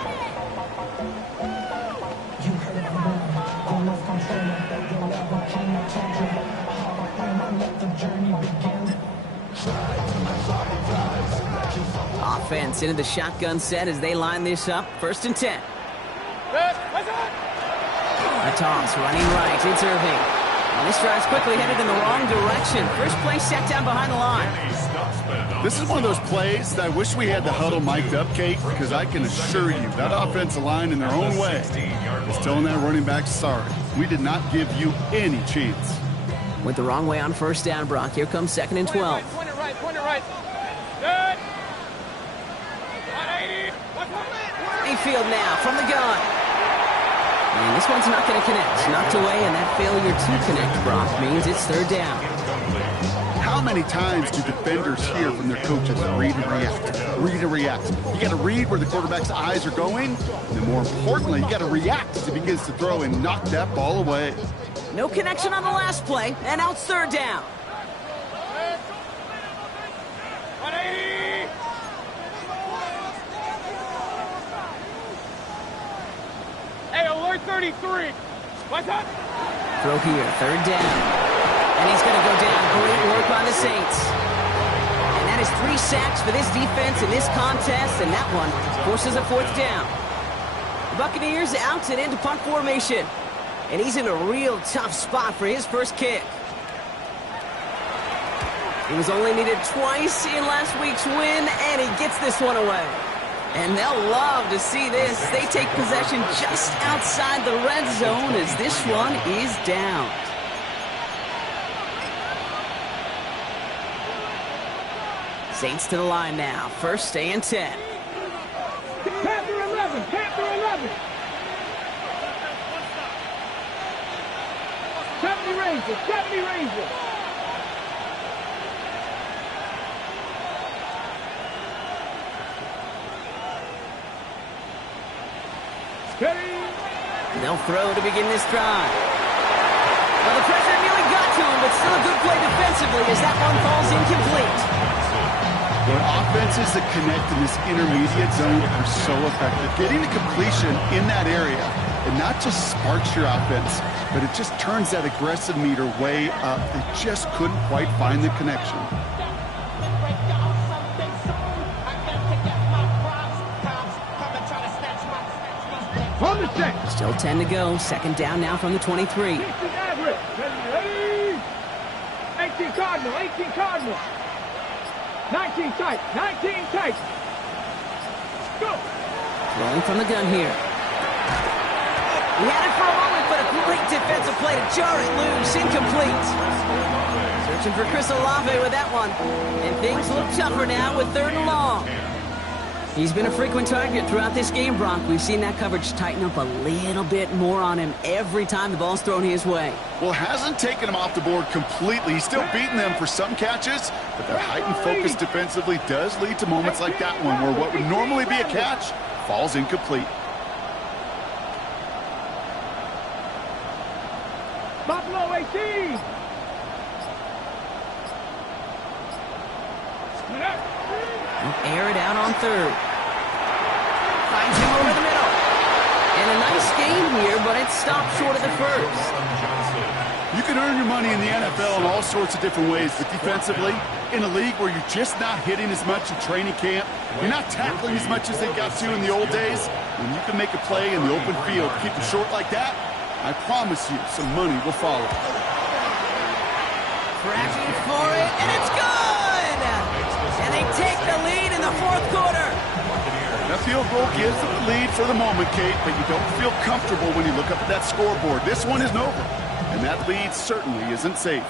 Offense into the shotgun set as they line this up. 1st and 10. A toss running right. It's Irving. And this drive's quickly headed in the wrong direction. First play set down behind the line. This is one of those plays that I wish we had the huddle mic'd up, Kate, because I can assure you that offensive line in their own way is telling that running back, sorry, we did not give you any chance. Went the wrong way on 1st down, Brock. Here comes 2nd and 12. Point it right. Good. 180. Mayfield now from the gun. And this one's not going to connect. Knocked away, and that failure to connect, Brock, means it's 3rd down. How many times do defenders hear from their coaches, read and react, read and react? You got to read where the quarterback's eyes are going, and then more importantly, you got to react as he begins to throw and knock that ball away. No connection on the last play, and now it's 3rd down. 180. Hey, alert 33. What's up? Throw here, 3rd down. And he's going to go down. Great work by the Saints. And that is 3 sacks for this defense in this contest, and that one forces a 4th down. The Buccaneers out and into punt formation. And he's in a real tough spot for his first kick. He was only needed twice in last week's win, and he gets this one away. And they'll love to see this. They take possession just outside the red zone as this one is down. Saints to the line now. First and 10. Panther 11, Panther 11. 70 Rangers, 70 Rangers. Steady. They'll throw to begin this drive. Well, the pressure nearly got to him, but still a good play defensively as that one falls incomplete. Well, offenses that connect in this intermediate zone are so effective. Getting the completion in that area, it not just sparks your offense, but it just turns that aggressive meter way up. They just couldn't quite find the connection. On the set. Still 10 to go. Second down now from the 23. 16 Everett. Ready. 18 Cardinal, 18 Cardinal. 19 tight, 19 tight. Go. Throwing from the gun here. He had it for a moment, but a great defensive play to jar it loose. Incomplete. Searching for Chris Olave with that one. And things look tougher now with 3rd and long. He's been a frequent target throughout this game, Brock. We've seen that coverage tighten up a little bit more on him every time the ball's thrown his way. Well, hasn't taken him off the board completely. He's still beating them for some catches, but that heightened focus defensively does lead to moments like that one where what would normally be a catch falls incomplete. Buffalo 18. Air it out on 3rd. Finds him over the middle. And a nice gain here, but it stopped short of the first. You can earn your money in the NFL in all sorts of different ways, but defensively, in a league where you're just not hitting as much in training camp, you're not tackling as much as they got to in the old days, when you can make a play in the open field, keep it short like that, I promise you some money will follow. Crashing for it, and it's good! And they take the lead in the 4th quarter. That field goal gives them the lead for the moment, Kate, but you don't feel comfortable when you look up at that scoreboard. This one isn't over, and that lead certainly isn't safe.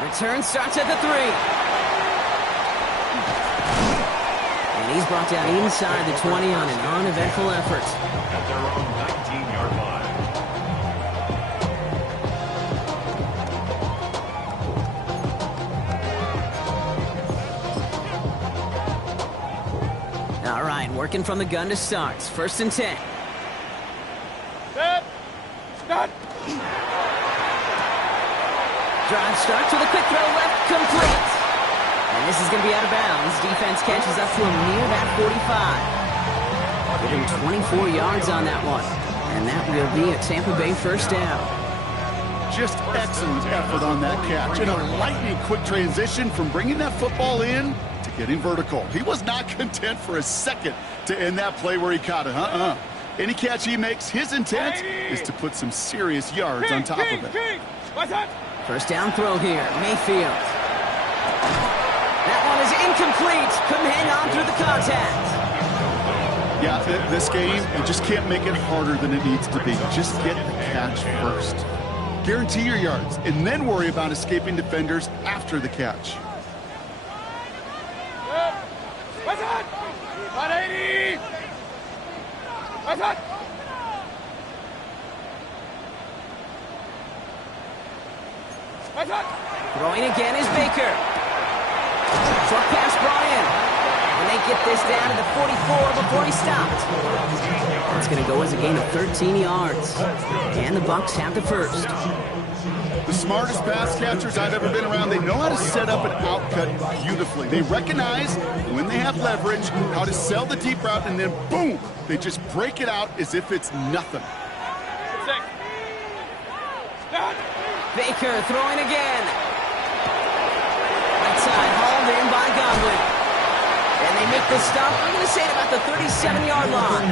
Return starts at the 3. And he's brought down inside the 20 on an uneventful effort. At their own 19-yard line. All right, working from the gun to start. 1st and 10. Set. Start. Drive starts with a quick throw left, complete. And this is going to be out of bounds. Defense catches up to him near that 45. Give him 24 yards on that one. And that will be a Tampa Bay 1st down. Just excellent effort on that catch. And a lightning quick transition from bringing that football in to getting vertical. He was not content for a second to end that play where he caught it. Any catch he makes, his intent is to put some serious yards on top of it. What's that? 1st down throw here, Mayfield. That one is incomplete. Couldn't hang on through the contact. Yeah, this game, you just can't make it harder than it needs to be. Just get the catch first. Guarantee your yards, and then worry about escaping defenders after the catch. What's that? 180. What's that? What's that? Throwing again is Baker. Short pass brought in. And they get this down to the 44 before he stopped. That's going to go as a gain of 13 yards. And the Bucs have the 1st. The smartest pass catchers I've ever been around, they know how to set up an outcut beautifully. They recognize when they have leverage, how to sell the deep route, and then boom, they just break it out as if it's nothing. Baker throwing again. Right side, hauled in by Godwin. And they make the stop, I'm going to say, at about the 37-yard line.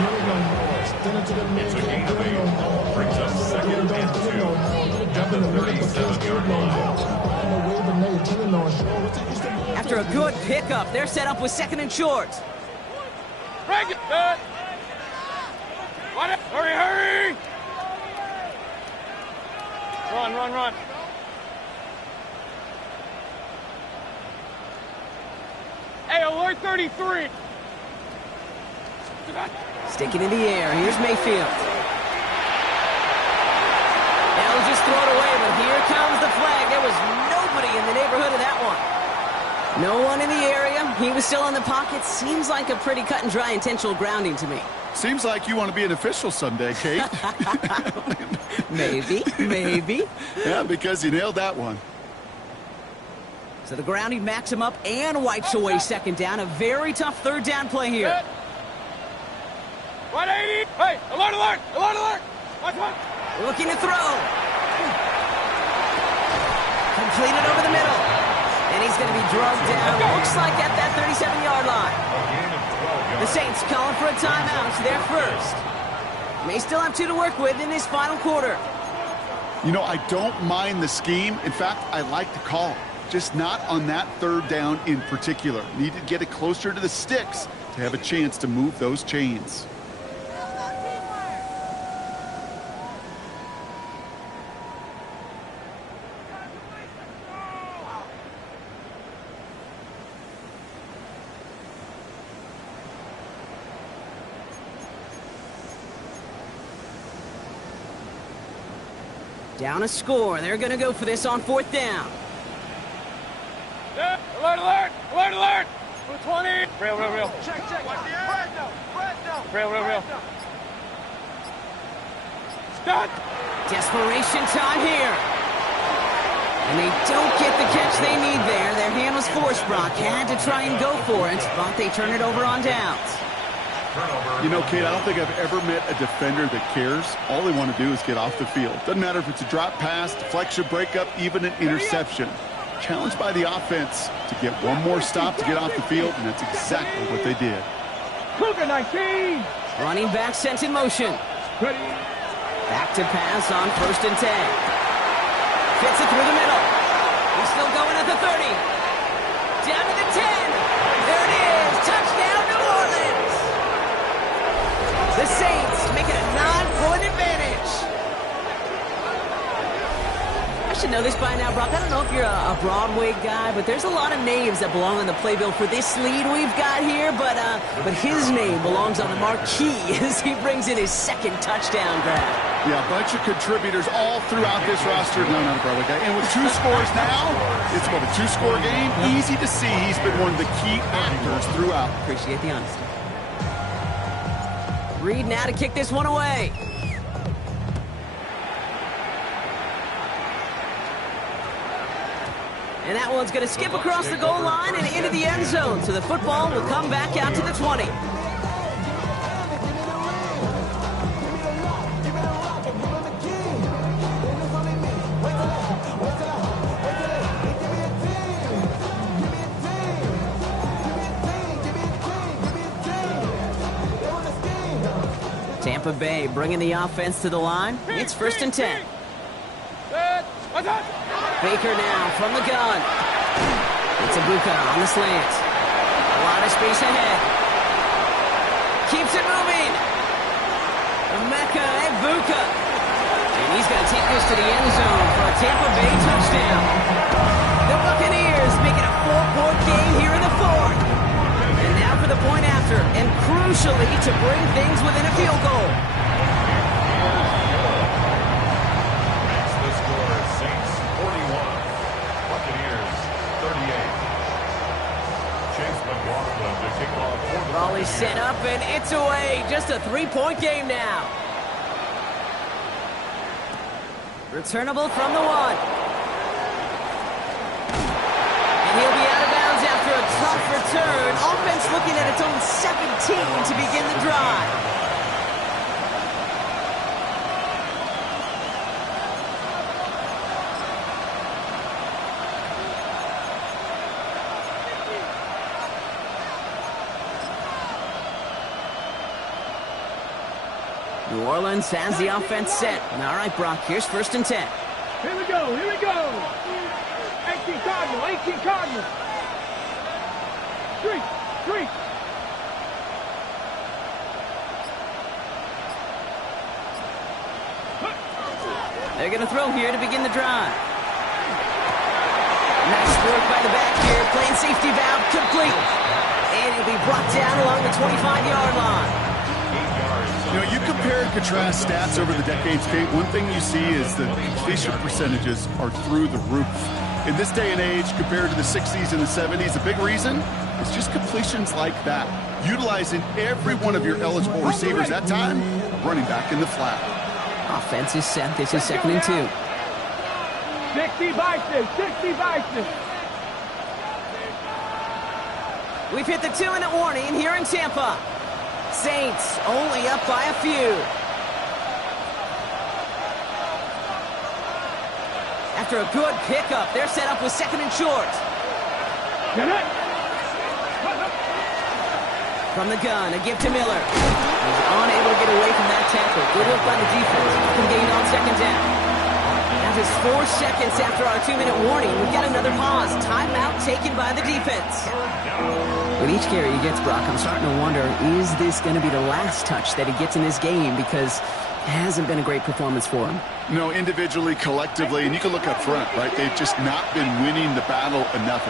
It's a gain of 8. Brings up 2nd and 2. At the 37-yard line. After a good pickup, they're set up with 2nd and short. Break it. Hurry, hurry. Run. 33. Sticking in the air. Here's Mayfield. They'll just throw it away, but here comes the flag. There was nobody in the neighborhood of that one. No one in the area. He was still in the pocket. Seems like a pretty cut and dry intentional grounding to me. Seems like you want to be an official someday, Kate. Maybe. Yeah, because you nailed that one. So the grounding backs him up and wipes away second down. A very tough third down play here. 180. Hey, alert, alert, alert, alert. Watch. Looking to throw. Completed over the middle. And he's going to be drugged down. Looks like at that 37-yard line. The Saints calling for a timeout. They're first. May still have 2 to work with in this final quarter. You know, I don't mind the scheme. In fact, I like the call. Just not on that third down in particular. Need to get it closer to the sticks to have a chance to move those chains. Down a score. They're going to go for this on 4th down. Alert, alert, alert, alert. 20. Real. Check. Watch the edge. Real. Stop. Desperation time here. And they don't get the catch they need there. Their hand was forced, Brock. Had to try and go for it, but they turn it over on downs. You know, Kate, I don't think I've ever met a defender that cares. All they want to do is get off the field. Doesn't matter if it's a drop pass, deflection, breakup, even an interception. Challenged by the offense to get one more stop to get off the field, and that's exactly what they did. Cougar 19. Running back sent in motion. Ready. Back to pass on 1st and 10. Fits it through the middle. He's still going at the 30. Down to the 10. There it is. Touchdown, New Orleans. The Saints make it a 9-point advantage. I should know this by now, Brock. I don't know if you're a Broadway guy, but there's a lot of names that belong on the playbill for this lead we've got here. But his name belongs on the marquee as he brings in his 2nd touchdown grab. Yeah, a bunch of contributors all throughout this roster. No, not a Broadway guy. And with 2 scores now, it's what, a 2-score game? Easy to see he's been one of the key actors throughout. Appreciate the honesty. Reed now to kick this one away. And that one's going to skip across the goal line and into the end zone. So the football will come back out to the 20. Tampa Bay bringing the offense to the line. It's 1st and 10. Baker now from the gun. It's Ibuka on the slant. A lot of space ahead. Keeps it moving. Emeka Ibuka. And he's going to take this to the end zone for a Tampa Bay touchdown. The Buccaneers make it a 4-point game here in the 4th. And now for the point after, and crucially to bring things within a field goal. The score is Saints 41, Buccaneers 38. Chase McLaughlin to kick off for the Raleigh's set up, and it's away. Just a 3-point game now. Returnable from the 1. And he'll be out of bounds after a tough return. Offense looking at its own 17 to begin the drive. New Orleans has the offense set. All right, Brock, here's 1st and 10. Here we go. 18 Cardinal. Street. They're going to throw here to begin the drive. Nice work by the back here. Playing safety valve complete. And he'll be brought down along the 25-yard line. You know, you compare and contrast stats over the decades, Kate. One thing you see is the completion percentages are through the roof. In this day and age, compared to the 60s and the 70s, a big reason is just completions like that. Utilizing every one of your eligible receivers that time, running back in the flat. Offense is set. This is 2nd and 2. 60 Bison, 60 Bison. We've hit the 2-minute warning here in Tampa. Saints only up by a few. After a good pickup, they're set up with 2nd and short. From the gun, a give to Miller. He's unable to get away from that tackle. Good look by the defense. Can gain on 2nd down. Now just 4 seconds after our 2-minute warning, we get another pause. Timeout taken by the defense. With each carry he gets, Brock, I'm starting to wonder, is this going to be the last touch that he gets in this game? Because it hasn't been a great performance for him. No, individually, collectively, and you can look up front, right? They've just not been winning the battle enough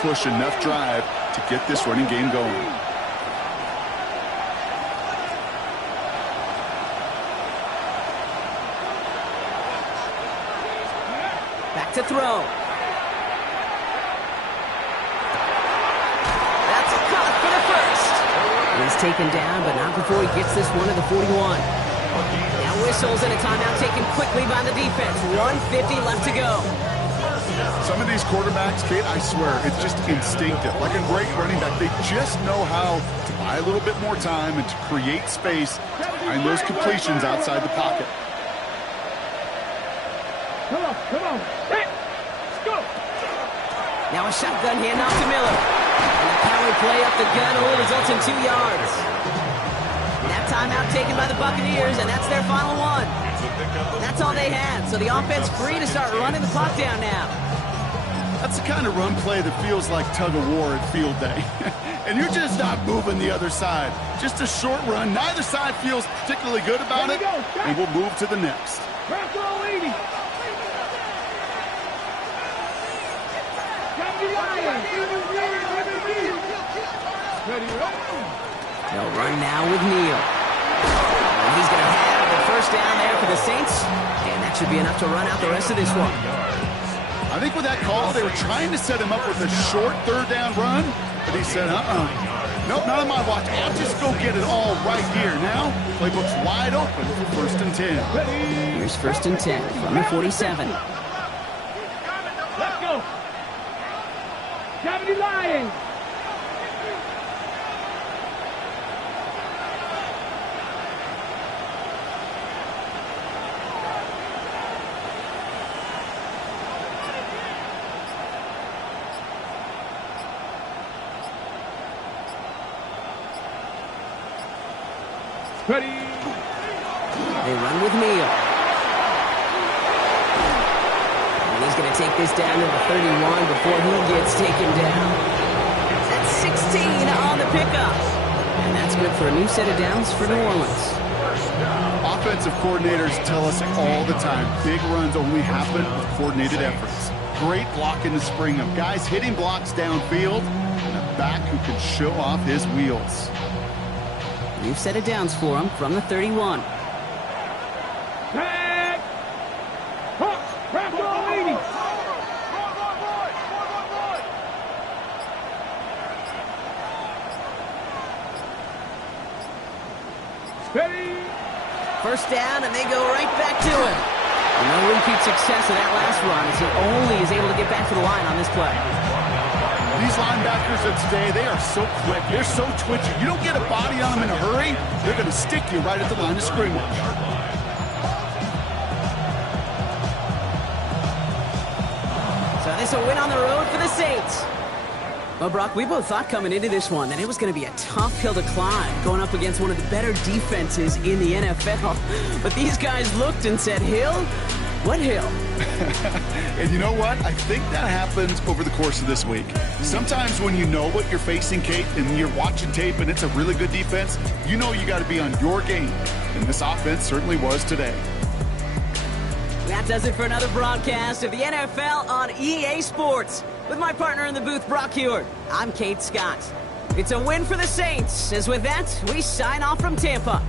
push, enough drive to get this running game going. Back to throw. He's taken down, but not before he gets this one to the 41. Now whistles and a timeout taken quickly by the defense. 1:50 left to go. Some of these quarterbacks, Kate, I swear, it's just instinctive. Like a great running back, they just know how to buy a little bit more time and to create space to find those completions outside the pocket. Come on. Hey, let's go. Now a shotgun handoff to Miller. And the power play up the gun only results in 2 yards. And that timeout taken by the Buccaneers, and that's their final one. That's all they had, so the offense free to start running the clock down now. That's the kind of run play that feels like tug-of-war at field day. And you're just not moving the other side. Just a short run. Neither side feels particularly good about it, and we'll move to the next. They'll run now with Neal. And he's going to have the first down there for the Saints, and that should be enough to run out the rest of this one. I think with that call, they were trying to set him up with a short 3rd down run, but he said, nope, not on my watch. I'll just go get it all right here. Now, playbook's wide open for 1st and 10. Here's 1st and 10 from the 47. Let's go. 70 Lions. Ready. They run with Neal. And he's going to take this down to the 31 before he gets taken down. That's 16 on the pickup. And that's good for a new set of downs for New Orleans. Offensive coordinators tell us all the time, big runs only happen with coordinated efforts. Great blocking to spring them. Guys hitting blocks downfield, and a back who can show off his wheels. New set of downs for him from the 31. Tag! Hook! Press all 80! Steady! First down, and they go right back to him. And no repeat success of that last run as he only is able to get back to the line on this play. These linebackers of today, they are so quick. They're so twitchy. You don't get a body on them in a hurry, they're going to stick you right at the line of scrimmage. So this a win on the road for the Saints. Well, Brock, we both thought coming into this one that it was going to be a tough hill to climb, going up against one of the better defenses in the NFL. But these guys looked and said, hill? What hill? And you know what? I think that happens over the course of this week. Sometimes when you know what you're facing, Kate, and you're watching tape and it's a really good defense, you know you got to be on your game. And this offense certainly was today. That does it for another broadcast of the NFL on EA Sports. With my partner in the booth, Brock Heward, I'm Kate Scott. It's a win for the Saints, as with that, we sign off from Tampa.